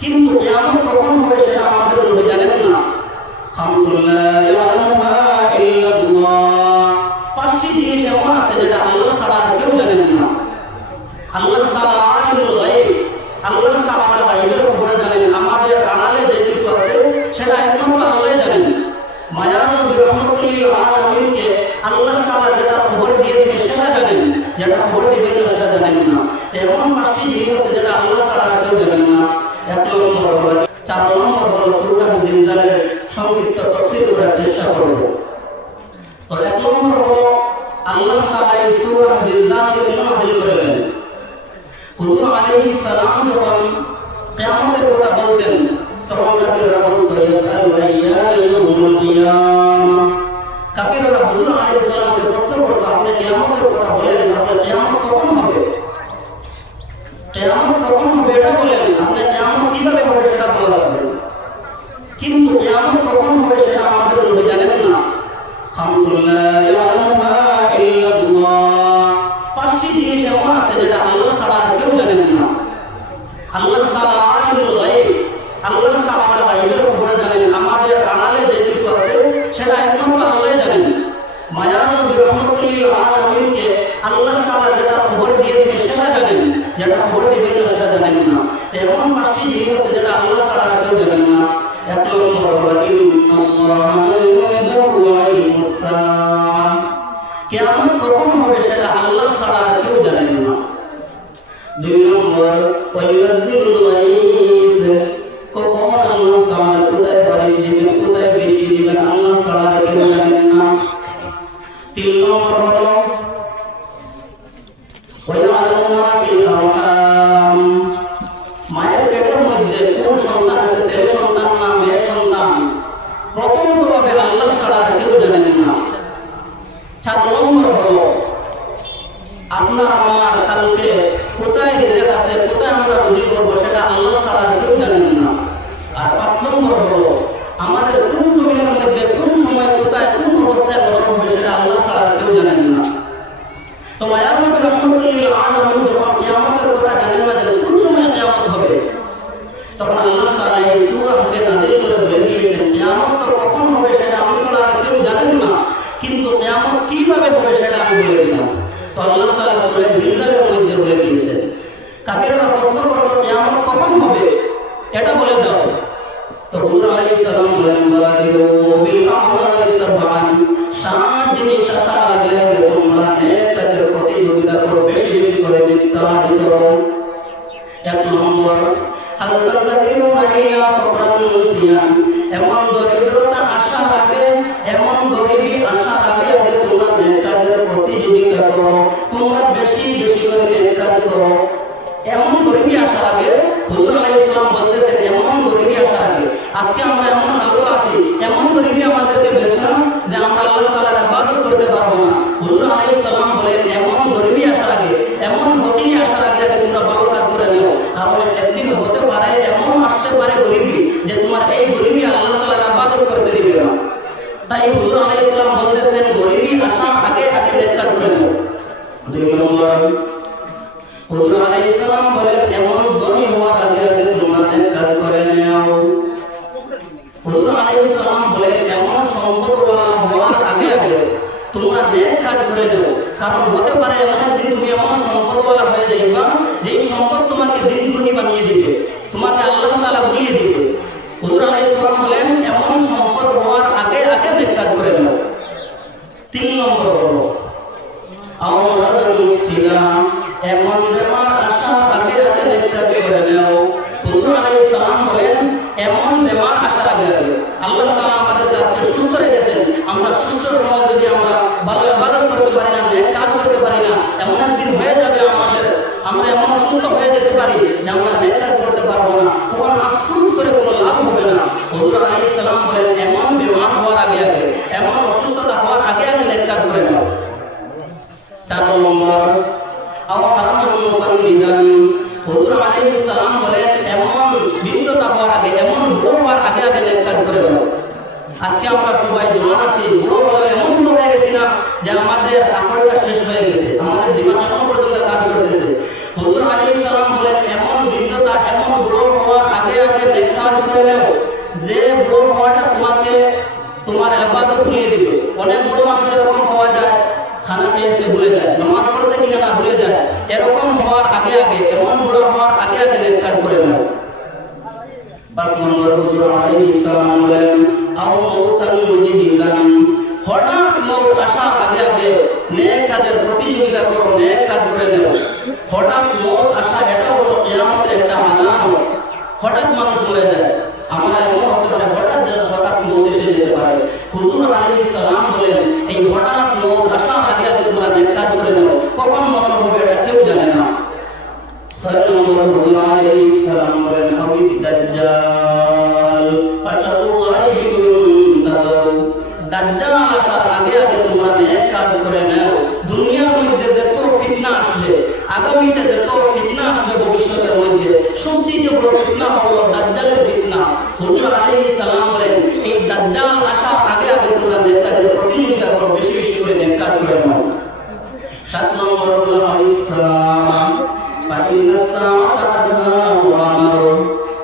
কিন্তু কিয়ামত কখন হবে সেটা আমাদের নবী জানেন না। খামসুল লা ইয়ালামুহা ইল্লাল্লাহ, পাঁচটি জিনিস এমন আছে যেটা আল্লাহ ছাড়া আর কেউ জানেন না। আল্লাহ তাআলা আলিমুল গায়ব, আল্লাহ তাআলা গায়বের খবর জানেন। আমাদের আড়ালে যে কিছু আছে সেটা একমাত্র আল্লাহই জানেন। মায়ার নবী রাহমাতুল আলামিনকে আল্লাহ তাআলা যেটা খবর দিয়ে দিবে সেটা জানেন, যেটা খবর দিবেন না সেটা জানেন না। এমন পাঁচটি জিনিস আছে যেটা আল্লাহ ছাড়া আর কেউ জানেন না। এক নম্বর হলো, 4 নম্বর হলো সূরা জিলজালের সংক্ষিপ্ত তাফসীর করার চেষ্টা করব। তো এক নম্বর হলো আল্লাহ তাআলা এই সূরা জিলজালকে কেন নাযিল করলেন। হুজুর আলাইহিস সালাম যখন কিয়ামতের কথা বলতেন তখন কাফিররা বলতো ইয়াসআলু আইয়ানা ইয়াউমুল কিয়ামা। কাফিররা হুজুর আলাইহিস সালামকে প্রশ্ন করতো, আপনি কিয়ামতের কথা বলেন, তাহলে কিয়ামত কখন হবে? কিয়ামত কখন হবে এটা বলেন, আপনি কিয়ামত কিভাবে হবে সেটা বলা লাগবে। কিন্তু কিয়ামত কখন হবে সেটা আমাদের নবী জানেন না। খামসুল লা ইয়ালামুহা ইল্লাল্লাহ, পাঁচটি জিনিস এমন আছে যেটা আল্লাহ ছাড়া আর কেউ জানেন না। আল্লাহ তাআলা আলিমুল গায়ব, আল্লাহ তাআলা গায়বের খবর জানেন। আমাদের আড়ালে যে কিছু আছে সেটা একমাত্র আল্লাহই জানেন। মায়ার নবী রাহমাতুল আলামিনকে আল্লাহ তাআলা যেটা খবর দিয়ে দিবে সেটা জানেন, যেটা খবর দিবেন না সেটা জানেন না। এমন পাঁচটি জিনিস আছে যেটা আল্লাহ ছাড়া আর কেউ জানেন না। এক নম্বর হলো ইন্নাল্লাহা ইনদাহু ইলমুস সাআ, কিয়ামত কখন হবে সেটা আল্লাহ ছাড়া আর কেউ জানেন না। 2 নম্বর ওয়াইয়াজিলুল গায়স, কখন আল্লাহ তাআলা কোথায় বারিশ দিবেন, কোথায় বৃষ্টি দিবেন আল্লাহ ছাড়া আর কেউ জানেন না। 3 নম্বর হলো ওয়ায়ালামু মা ফিল আরহাম, মায়ের পেটের মধ্যে কোন সন্তান আছে, ছেলে সন্তান না মেয়ে সন্তান, প্রথমভাবে আল্লাহ ছাড়া আর কেউ জানেন না। 4 নম্বর হলো আপনার আমার কালকে কোথায় রিজিক আছে, কোথায় আমরা রুজি করবো সেটা আল্লাহ ছাড়া আর কেউ জানেন না। আর 5 নম্বর হলো আমাদের কোন জমিনের মধ্যে কোন সময় কোথায় কোন অবস্থায় বড় হবে সেটা আল্লাহ ছাড়া আর কেউ জানেন না। তো মায়ার নবী রাহমাতুল আলামিন যখন কিয়ামতের কথা জানেন না যে কোন সময় কিয়ামত হবে, তখন আল্লাহ তাআলা এই সূরাকে নাযিল করে বলে দিয়েছেন কিয়ামত তো কখন হবে সেটা আমি ছাড়া আর কেউ জানেন না, কিন্তু কিয়ামত কিভাবে হবে সেটা আমি বলে দিলাম। তো আল্লাহ তাআলা সূরা জিলজালের মধ্যে বলে দিয়েছেন। কাফিররা প্রশ্ন করত কিয়ামত কখন হবে এটা বলে দাও। তো হুজুর আলাইহিস সালাম বলেন বাদিরু বিল আমালি সাবআন, 7 জিনিস আসার আগে তোমরা নেক কাজের প্রতিযোগিতা করো, বেশি বেশি করে নেক কাজ করো। 1 নম্বর আল্লাযীনা মাইয়া ফাকারুসিয়ান, এমন দরিদ্রতা আসার আগে, এমন গরিবী আসার আগে তোমরা নেক কাজের প্রতিযোগিতা করো, তোমরা বেশি বেশি করে নেক কাজ করো। এমন গরিবী আসার আগে হুজুর আলাইহিস সালাম বলতেছেন এমন গরিবী আসার আগে। আজকে আমরা এমন হালত আছি, এমন গরিবী আমাদেরকে বেছে না যে আমরা আল্লাহ তাআলার ইবাদত করতে পারবো না। হুজুর আলাইহিস সালাম বলেন এমন গরিবী আসার আগে, এমন ফকিরি আসার আগে তোমরা ভালো কাজ করে নিও, কারণ একদিন হতে পারে এমন আসতে পারে গরিবী যে তোমার এই গরিবী আল্লাহ তাআলার ইবাদত করতে দিবে না। তাই হুজুর আলাইহিস সালাম বলতেছেন গরিবী আসার আগে আগে নেক কাজ করে নিও। 2 নম্বর হুজুর আলাইহিস সালাম বলেন এমন ধনী হওয়ার আগে আগে তোমরা নেক কাজ করে নাও। হুজুর আলাইহিস সালাম বলেন এমন সম্পদওয়ালা হওয়ার আগে আগে তোমরা নেক কাজ করে নাও, কারণ হতে পারে এমন দিন তুমি এমন সম্পদওয়ালা হয়ে যাইবা যে সম্পদ তোমাকে দিন দুনি বানিয়ে দিবে, তোমাকে আল্লাহ তাআলা ভুলিয়ে দিবে। হুজুর আলাইহিস সালাম বলেন এমন সম্পদ হওয়ার আগে আগে নেক কাজ করে নাও। 3 নম্বর হলো আওরাদুল সিলাম, এমন বেমার আসার আগে আগে নেক কাজ করে নাও। হুজুর আলাইহিস সালাম বলেন এমন বেমার আসার আগে আগে আল্লাহ তাআলা আমাদের কাছে সুস্থ রেখেছেন, আমরা সুস্থ সমাজ যদি আমরা ভালো ইবাদত করতে পারি না, নেক কাজ করতে পারি না, এমন একদিন হয়ে যাবে আমাদের, আমরা এমন অসুস্থ হয়ে যেতে পারি যে আমরা নেক কাজ করতে পারবো না, তখন আফসোস করে কোনো লাভ হবে না। হুজুর আলাইহিস সালাম বলেন এমন বেমার হওয়ার আগে আগে, এমন অসুস্থতা হওয়ার আগে আগে নেক কাজ করে নাও। 4 নম্বর হুজুর আলাইহিস সালাম বলেন এমন বিশ্বতা হওয়ার আগে, এমন বুড়ো হওয়ার আগে আগে নেক কাজ করে নাও। আজকে আমরা সবাই জওয়ান আছি, বুড়ো হয়ে এমন বুড়ো হয়ে গেছি না যে আমাদের আকলটা শেষ হয়ে গেছে, আমাদের দিমাগ এখনো পর্যন্ত কাজ করতেছে। হুজুর আলাইহিস সালাম বলেন এমন বিশ্বতা, এমন বুড়ো হওয়ার আগে আগে আগে আগে এমন বড় হওয়ার আগে আগে নেক কাজ করে নাও। 5 নম্বর হুজুর আলাইহিস সালাম বলেন আও মাউতান মুজিবিজান, হঠাৎ মৌত আসার আগে আগে নেক কাজের প্রতিযোগিতা করো, নেক কাজ করে নাও। হঠাৎ মৌত আসা এটা হলো কিয়ামতের একটা আলামত। হঠাৎ মানুষ মরে যায়, আমরা এমন হতে পারে হঠাৎ মৌত এসে যেতে পারে। হুজুর আলাইহিস সালাম বলেন এই হঠাৎ মৌত আসার আগে আগে তোমরা নেক কাজ করে নাও, কখন মরণ হবে এটা কেউ জানে না। 6 নম্বর হুজুর আলাইহিস সালাম বলেন আবিদ দাজ্জাল ফাশাল্লাহি মুনতাদর, দাজ্জাল আসার আগে আগে তোমরা নেক কাজ করে নাও। দুনিয়ার মধ্যে যত ফিতনা আসবে, আগামীতে যত ফিতনা আসবে ভবিষ্যতের মধ্যে, সবচেয়ে বড় ফিতনা হলো দাজ্জালের ফিতনা। হুজুর আলাইহিস সালাম বলেন এই দাজ্জাল আসার আগে আগে তোমরা নেক কাজের প্রতিযোগিতা করো, বেশি বেশি করে নেক কাজ করে নাও। 7 নম্বর হুজুর আলাইহিস সালাম ফাইনাস সাআতা আদহা ওয়া আমর,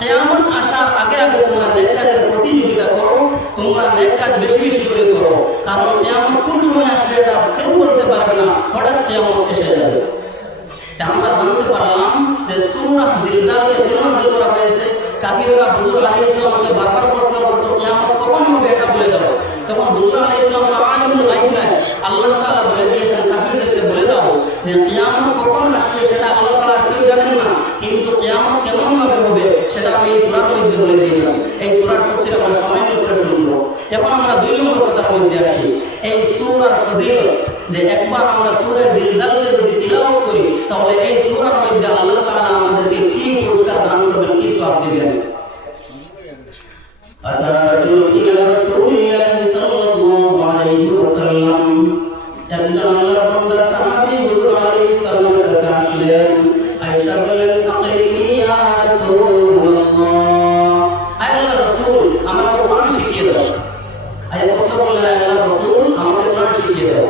কিয়ামত আসার আগে আগে তোমরা নেক কাজের প্রতিযোগিতা করো, তোমরা নেক কাজ বেশি বেশি করে করো, কারণ কিয়ামত কোন সময় আসবে এটা কেউ বলতে পারবে না, হঠাৎ কিয়ামত এসে যাবে। আমরা জানতে পারলাম যে সূরা জিলজালকে কেন নাযিল করা হয়েছে। কাফিররা হুজুর আলাইহিস সালামকে বারবার প্রশ্ন করত কিয়ামত কখন হবে এটা বলে দাও। তখন হুজুর আলাইহিস সালাম আলিমুল গায়ব নাই, আল্লাহ তাআলা বলে দিয়েছেন কাফিরদেরকে বলে দাও যে কিয়ামত কখন আসবে সেটা আল্লাহ তাআলা কেউ জানেন না, কিন্তু কিয়ামত কেমন ভাবে হবে সেটা আমি এই সূরার মধ্যে বলে দিলাম। এই সূরার তাফসীর আমরা সময় নিয়ে করে শুনবো। এখন আমরা 2 নম্বর কথার মধ্যে আসি, এই সূরার ফজিলত, যে একবার আমরা সূরা জিলজালকে যদি তিলাওয়াত করি তাহলে এই সূরার মধ্যে আল্লাহ তাআলা আমাদেরকে কি পুরস্কার দান করবেন, কি সওয়াব দিবেন। আতারু ইলা রাসূলিল্লাহি সাল্লাল্লাহু আলাইহি ওয়াসাল্লাম, একজন আল্লাহর বান্দা সাহাবী হুজুর আলাইহিস সালামের কাছে আসলেন। আয়েশা বলেন আকিনি ইয়া রাসূলুল্লাহ, আল্লাহর রাসূল আমাকে কোরআন শিখিয়ে দাও। আয়েশা বললেন আল্লাহর রাসূল আমাকে কোরআন শিখিয়ে দাও।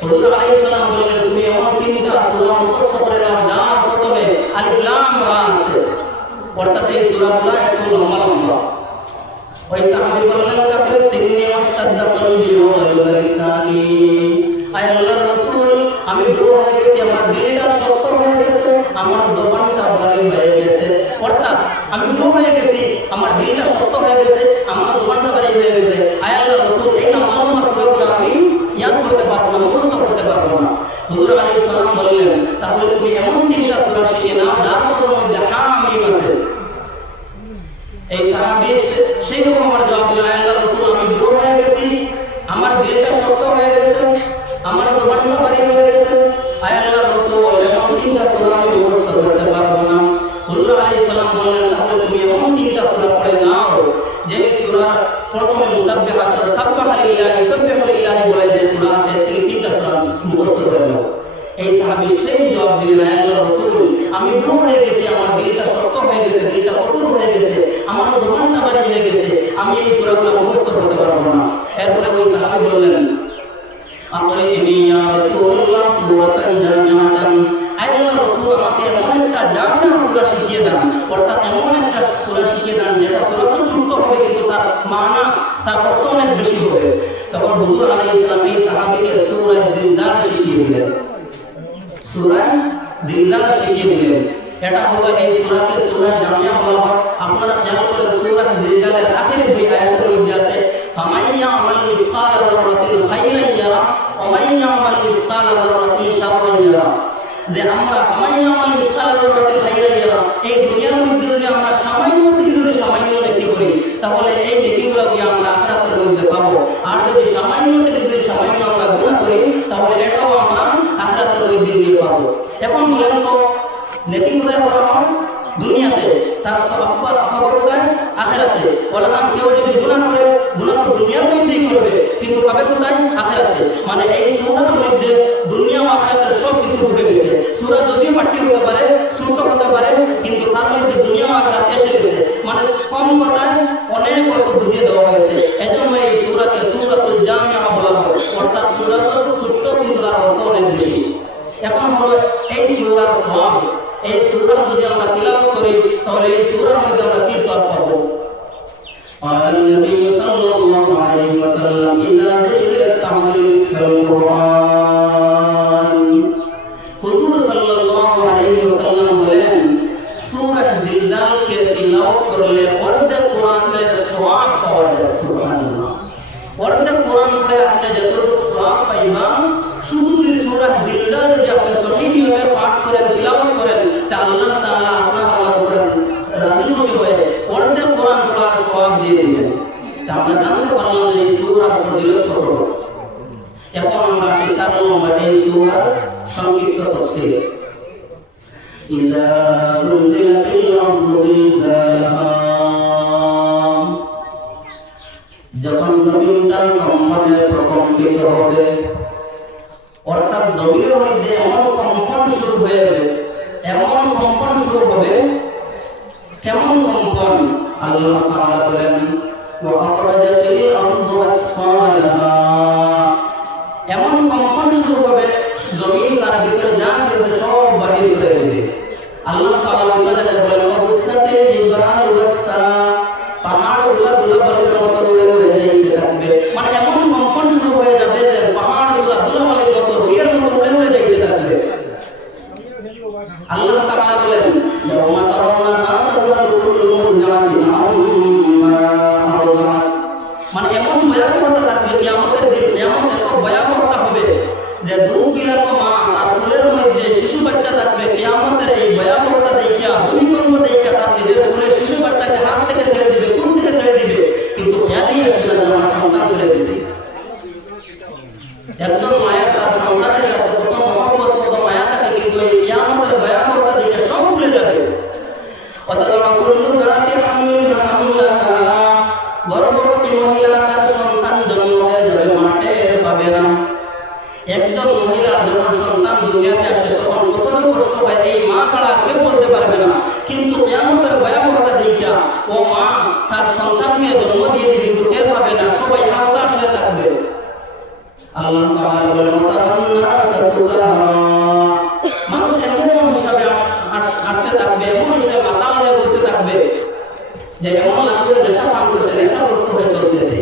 হুজুর আলাইহিস সালাম বললেন তুমি এমন 3টা সূরা মুখস্থ করে নাও যার প্রথমে আলিফ লাম রা আছে, অর্থাৎ এই সূরাগুলো একটু লম্বা লম্বা। ওই সাহাবী বললেন কাফির সিন্নি ওয়াশতাদ্দা কলবি ওয়া লিসানি, আল্লাহর রাসূল আমি বুড়ো হয়ে গেছি, আমার দিলটা শক্ত হয়ে গেছে, আমার জবানটা ভারী হয়ে গেছে। অর্থাৎ আমি বুড়ো হয়ে গেছি, আমার দিলটা শক্ত হয়ে গেছে, আমার জবানটা ভারী হয়ে গেছে। আল্লাহর রাসূল এই নামাজ মাসগুলো আমি ইয়াদ করতে পারবো না, মুখস্থ করতে পারবো না। হুজুর আলাইহিস সালাম বললেন তাহলে তুমি এমন 3টা সূরা শিখে নাও যার মধ্যে হামিম আছে। এই সাহাবী সেই রকম আমার জবাব দিল আল্লাহর রাসূল আমি বুড়ো হয়ে গেছি, আমার দিলটা শক্ত হয়ে গেছে, আমার জবানটা ভারী হয়ে গেছে, আল্লাহর রাসূল এমন 3টা সূরা আমি মুখস্থ করতে পারবো না। হুজুর আলাইহিস সালাম বললেন তাহলে তুমি এমন 3টা সূরা পড়ে নাও যে সূরা প্রথমে মুসাব্বিহাত সাব্বাহা লিল্লাহি সাব্বাহা লিল্লাহি বলে যে সূরা আছে, এই 3টা সূরা মুখস্থ করে নাও। এই সাহাবী সেই জবাব দিলেন আল্লাহর রাসূল আমি বুড়ো হয়ে গেছি, আমার দিলটা শক্ত হয়ে গেছে, দিলটা কঠোর হয়ে গেছে, আমার জবানটা ভারী হয়ে গেছে, আমি এই সূরাগুলো মুখস্থ করতে পারবো না। এরপরে ওই সাহাবী বললেন আকিনি ইয়া রাসূলুল্লাহ সূরাতান জামিআতান, আল্লাহর রাসূল আমাকে এমন একটা জামিআ সূরা শিখিয়ে দেন, অর্থাৎ এমন একটা সূরা শিখিয়ে দেন যেটা সূরা তো ছোট হবে কিন্তু তার মানা তার অর্থ অনেক বেশি হবে। তখন হুজুর আলাইহিস সালাম এই সাহাবীকে সূরা জিলজাল শিখিয়ে দিলেন, সূরা জিলজাল শিখিয়ে দিলেন। এটা হলো এই সূরাকে সূরা জামিয়া বলা হয়। আপনারা খেয়াল করে সূরা জিলজালের আখেরি 2 আয়াতের মধ্যে আছে ফামান ইয়ামাল মিসকালা যাররাতিন খায়রান ইয়ারা ওয়া মান ইয়ামাল মিসকালা যাররাতিন শাররান ইয়ারা, যে আমরা ফামান ইয়ামাল মিসকালা যাররাতিন খায়রান ইয়ারা এই দুনিয়ার মধ্যে যদি আমরা সামান্য থেকে যদি সামান্য নেকি করি তাহলে এই নেকিগুলো কি আমরা আখিরাতের মধ্যে পাবো, আর যদি সামান্য থেকে যদি সামান্য আমরা গুনাহ করি তাহলে এটাও আমরা আখিরাতের মধ্যে নিয়ে পাবো। এখন বলেন তো নেকি কোথায় করা হয়? দুনিয়াতে, তার সওয়াব পাবো কোথায়? আখিরাতে। বললাম কেউ যদি গুনাহ করে, গুনাহ তো দুনিয়ার মধ্যেই করবে, কিন্তু পাবে কোথায়? আখিরাতে। মানে এই সূরার মধ্যে দুনিয়া ও আখিরাতের সব কিছু ঢুকে গেছে। সূরা যদিও পাঠ্য হতে পারে, ছোট হতে পারে, কিন্তু তার মধ্যে দুনিয়া ও আখিরাত এসে গেছে। মানে কম কথায় অনেক অর্থ বুঝিয়ে দেওয়া হয়েছে। এজন্য এই সূরাকে সূরাতুল জামিআ বলা হয়, অর্থাৎ সূরা তো ছোট কিন্তু তার অর্থ অনেক বেশি। এখন হলো এই সূরার সওয়াব, এই সূরা যদি আমরা তিলাওয়াত করি তাহলে এই সূরার মধ্যে আমরা কি সওয়াব পাবো? النبي صلى الله عليه وسلم إذا ذكر التعظيم القرآن হুজুর সাল্লাল্লাহু আলাইহি ওয়াসাল্লাম তিলাওয়াত করলে অর্ধেক কোরআনের সওয়াব পাওয়া যায়। সুবহানাল্লাহ। অর্ধেক কোরআন পড়ে আপনি যতটুকু সওয়াব পাইবেন, শুধু সূরা জিলজাল যদি আপনি সহিহভাবে পাঠ করেন, তিলাওয়াত করেন, তা আল্লাহ তাআলা আপনার আমার উপর রাজি হয়ে অর্ধেক কোরআন পড়ার সওয়াব দিয়ে দিবেন। তা আমরা জানতে পারলাম যে এই সূরা ফজিলত কত। এখন আমরা সেই 4 নম্বর এই সূরার সংক্ষিপ্ত তাফসীর। ইযা যুলজিলাতিল আরদু জিলজালাহা, যখন জমিনটা কম্পনে প্রকম্পিত হবে, অর্থাৎ জমির মধ্যে এমন কম্পন শুরু হয়ে যাবে, এমন কম্পন শুরু হবে। কেমন কম্পন? আল্লাহ তাআলা বলেন ওয়া আখরাজাতিল আরদু আসফালাহা, এমন কম্পন শুরু হবে জমিন তার ভিতরে যা আছে সব বাহির করে দেবে। আল্লাহ তাআলা বলেন ওয়া বুসাতিল জিবালু ওয়াসসা, পাহাড়গুলো ধুলাবালির মতো উড়ে যেতে থাকবে। মানে এমন কম্পন শুরু হয়ে যাবে যে পাহাড়গুলো ধুলাবালির মতো রুইয়ের মতো উড়ে যেতে থাকবে। আল্লাহ তাআলা বলেন ইয়াউমা তারাউনাহা তাযহালু কুল্লু মুরদিআতিন আম্মা আরদাআত, মানে এমন ভয়াবহতা থাকবে কিয়ামতের দিন। এমন এত ভয়াবহতা হবে যে দুঃখীরা মা তার কোলের মধ্যে শিশু বাচ্চা থাকবে। কিয়ামতের এই ভয়াবহতা দেখিয়া, ভূমিকম্প দেখিয়া তার নিজের কোলের শিশু বাচ্চাকে হাত থেকে ছেড়ে দিবে, কোন থেকে ছেড়ে দিবে, কিন্তু খেয়ালই আসবে না আমার সন্তান ছেড়ে দিছে। একদম মায়া তার সন্তানের সাথে কত মহব্বত, কত মায়া থাকে, কিন্তু এই কিয়ামতের ভয়াবহতা দেখে সব ভুলে যাবে। অতএব কুল্লু যাতি হামলিন হামলাহা, গর্ভবতী মহিলা তার সন্তান জন্ম হয়ে যাবে, মাঠে পাবে না। একজন মহিলার যখন সন্তান দুনিয়াতে আসে তখন কতটা কষ্ট হয় এই মা ছাড়া কেউ বলতে পারবে না। কিন্তু কিয়ামতের ভয়াবহতা দেখিয়া ও মা তার সন্তানকে জন্ম দিয়ে দিবে, কিন্তু টের পাবে না, সবাই হতাশ হয়ে থাকবে। আল্লাহ তাআলা বলেন ওয়াতান্নাসা সুকরা, মানুষ এমন হিসাবে আসতে থাকবে, এমন হিসাবে মাতাল হয়ে ঘুরতে থাকবে যে এমন লাগবে নেশা পান করছে, নেশাগ্রস্ত হয়ে চলতেছে।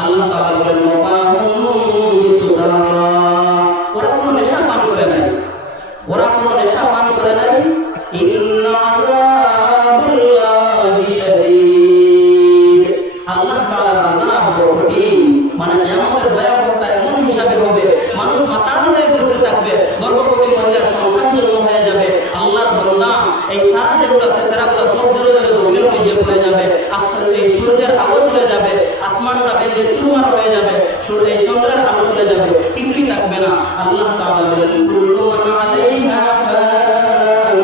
আল্লাহ তাআলা বলেন ওয়াহুম বিসুকরা, ওরা কোনো নেশা পান করে নাই, ওরা কোনো নেশা পান করে নাই। ইন্না আযাবাল্লাহি শাদীদ, আল্লাহ তাআলার আযাব বড় কঠিন। মানে কিয়ামতের ভয়াবহতা এমন হিসাবে হবে, মানুষ মাতাল হয়ে ঘুরতে থাকবে, গর্ভবতী মহিলার সন্তান জন্ম হয়ে যাবে। আল্লাহর বান্দা এই তারা যেগুলো আছে তারাগুলো সব জোরে জোরে জমিনের মধ্যে পড়ে যাবে। আস্তে এই সূর্যের আলো চলে যাবে, আসমানটা ভেঙে চুরমার হয়ে যাবে, এই চন্দ্রের আলো চলে যাবে, কিছুই থাকবে না। আল্লাহ তাআলা বলেন কুল্লু মান আলাইহা ফান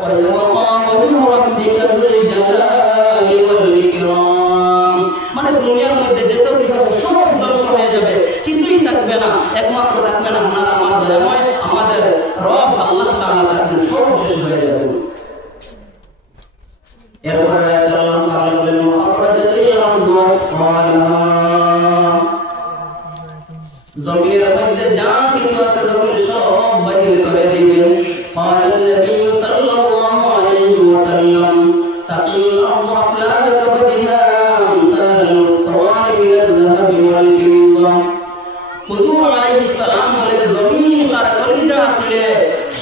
ওয়া ইয়াবকা ওয়াজহু রাব্বিকা যুল জালালি ওয়াল ইকরাম, মানে দুনিয়ার মধ্যে যত কিছু সব ধ্বংস হয়ে যাবে, কিছুই থাকবে না। একমাত্র থাকবে না আমার দয়াময় আমাদের রব আল্লাহ তাআলা, তার সব শেষ হয়ে যাবে। এরপরে আল্লাহ তাআলা বলেন আখরাজাতিল আরদু আসফালাহা, জমিনের মধ্যে যা কিছু আছে জমিন সব বাহির করে দিবেন। ক্বালান নবী সাল্লাল্লাহু আলাইহি ওয়াসাল্লাম তাকিল আরদু আফলাকা কাবদিহা আমসাল মুস্তাওয়াল মিনাল যাহাবি ওয়াল ফিদ্দা, হুজুর আলাইহিস সালাম বলেন জমিন তার কলিজা আসলে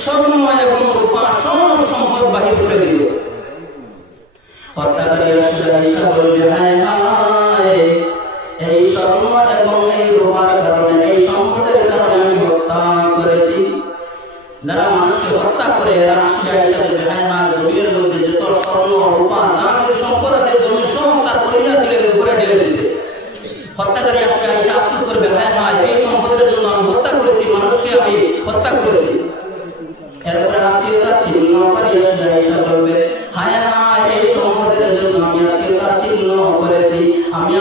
স্বর্ণ এবং রূপা সব সম্পদ বাহির করে দিবে। হত্যাকারী আসলে ঈশা বলবে হায় হায়, এই স্বর্ণ এবং এই রূপার কারণে, এই সম্পদের কারণে আমি হত্যা করেছি। যারা মানুষকে হত্যা করে এরা আসলে ঈশা বলবে হায় হায়, জমির মধ্যে যত স্বর্ণ রূপা যা কিছু সম্পদ আছে জমি সব তার কলিজা ছিল উপরে ঢেলে দিয়েছে। হত্যাকারী আসলে ঈশা আফসোস করবে হায় হায়, এই সম্পদের জন্য আমি হত্যা করেছি, মানুষকে আমি হত্যা করেছি। এরপরে আত্মীয়তার চিহ্ন পারি আসলে ঈশা বলবে হায় হায়, এই সম্পদের জন্য আমি আত্মীয়তার চিহ্ন করেছি, আমি